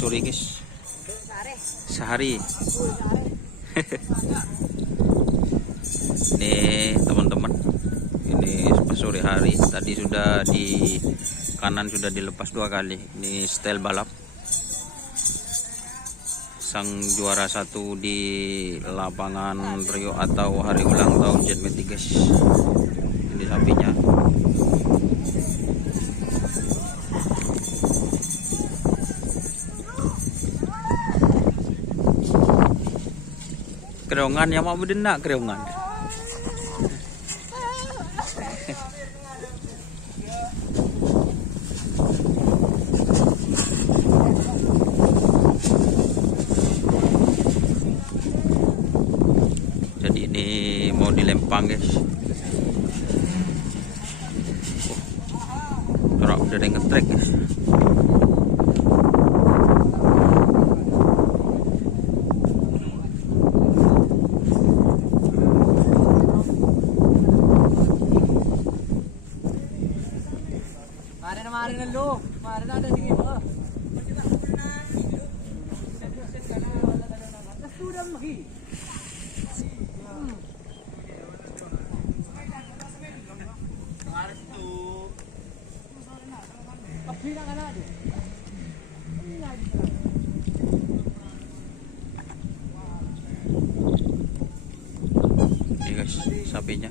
sore guys. Sehari. Ini teman-teman, ini pas sore hari. Tadi sudah di kanan sudah dilepas 2 kali. Ini style balap. Sang juara 1 di lapangan Rio atau hari ulang tahun Jetmeti guys. Ini sapinya. Kerongan yang mau bedenak kerongan. Jadi ini mau dilempang guys. Corak udah ada yang nge-track guys. Mari na lo, mari na ada tingin mo. Sudah lagi. Kapila ka na di. Ini guys, sapinya.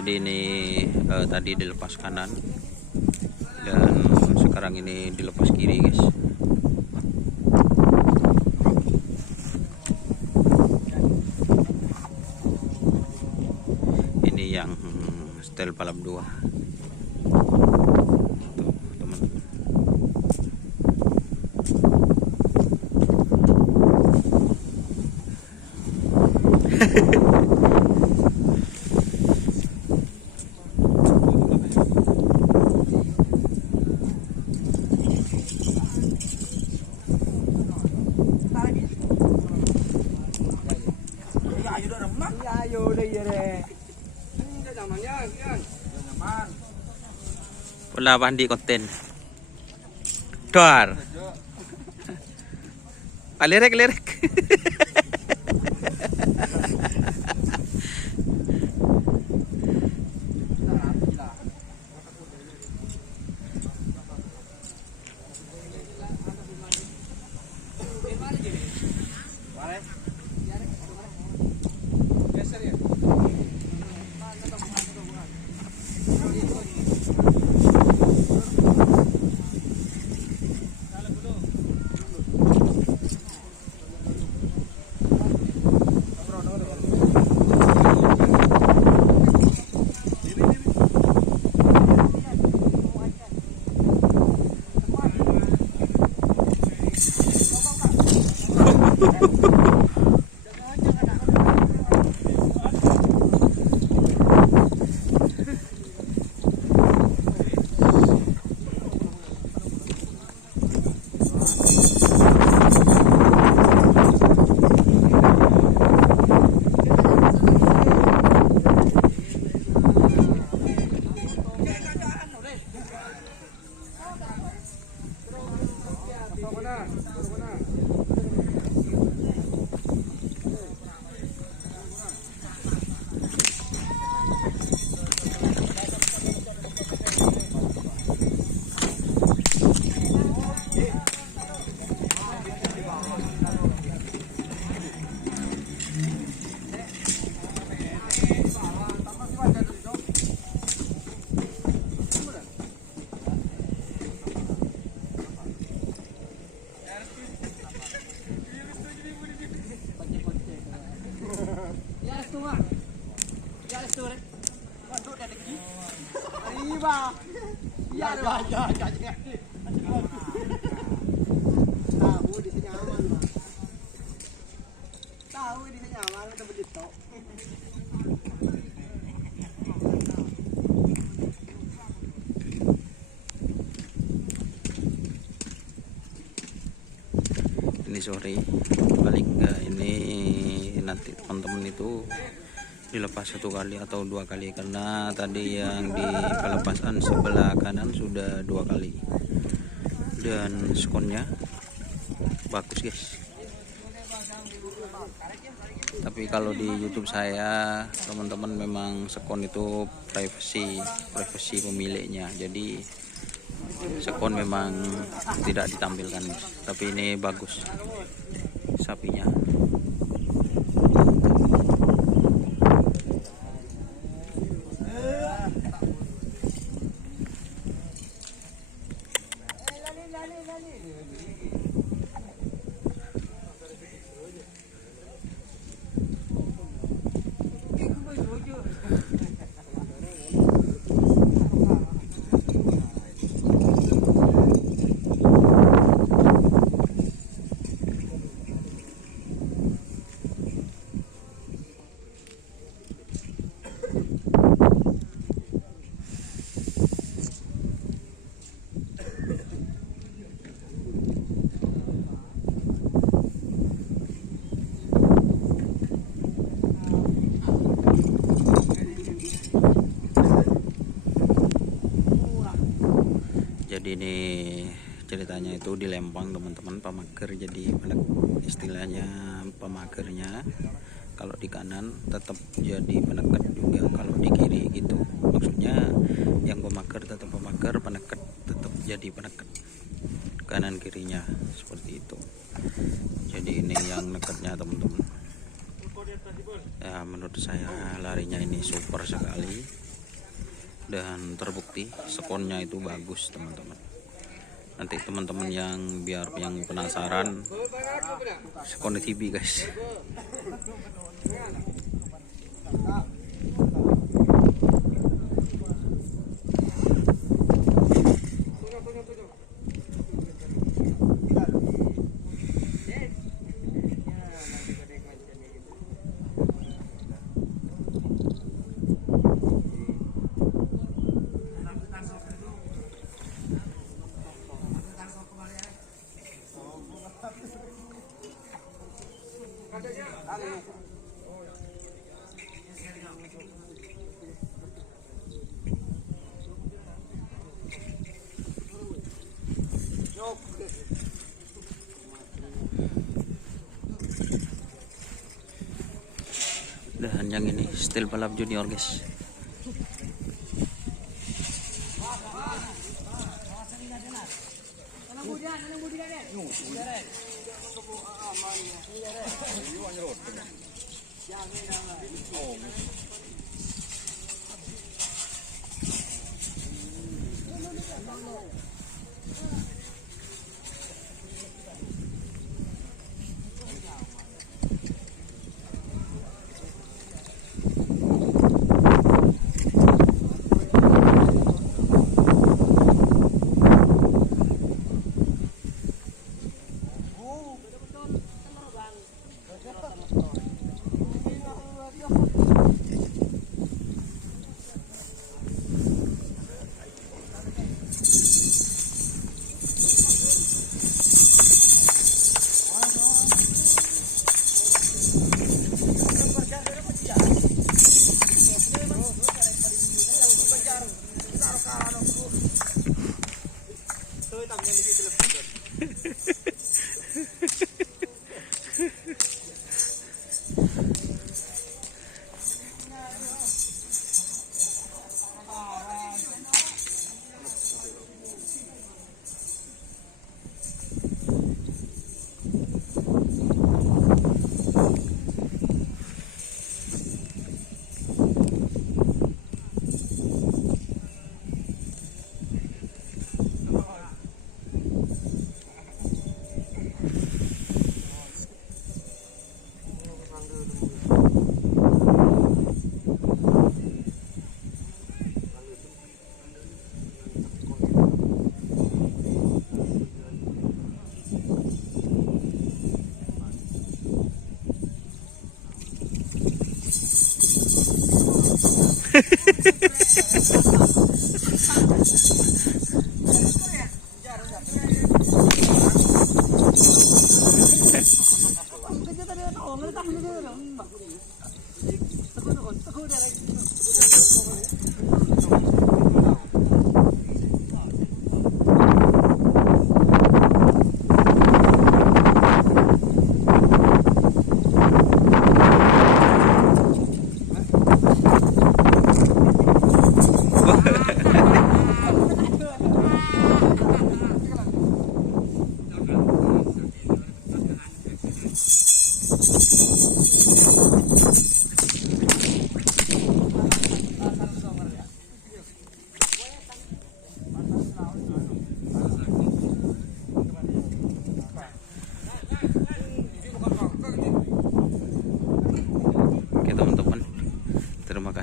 Jadi ini tadi dilepas kanan dan sekarang ini dilepas kiri guys. Ini yang style balap 2. Wala bandi konten. Tuar. Lerek. ba? Biar ba? Tahu di sini aman ba? Tahu di sini aman kita begitu. Ini sore balik enggak, ini nanti teman-teman itu dilepas 1 kali atau 2 kali, karena tadi yang di pelepasan sebelah kanan sudah 2 kali dan skonnya bagus guys. Tapi kalau di YouTube saya teman-teman memang skon itu privasi pemiliknya, jadi skon memang tidak ditampilkan, tapi ini bagus sapinya. Jadi ini ceritanya itu di Lempang teman-teman, pemager, jadi istilahnya pemagernya kalau di kanan tetap jadi peneket juga kalau di kiri gitu, maksudnya yang pemager tetap pemager, peneket tetap jadi peneket, kanan kirinya seperti itu. Jadi ini yang neketnya teman-teman ya, menurut saya larinya ini super sekali dan terbukti skonnya itu bagus teman-teman. Nanti teman-teman yang penasaran, skon di TV guys. Dan yang ini Steel Balap Junior guys.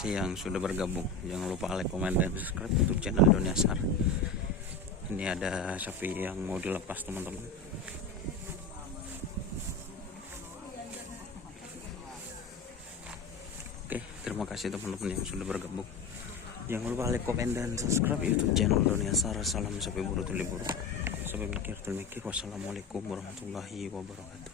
kasih yang sudah bergabung. Jangan lupa like, komen, dan subscribe YouTube channel Doni Asar. Ini ada sapi yang mau dilepas teman-teman. Oke, terima kasih teman-teman yang sudah bergabung. Jangan lupa like, komen, dan subscribe YouTube channel Doni Asar. Salam sapi buru tuli buru. Sampai mikir. Wassalamualaikum warahmatullahi wabarakatuh.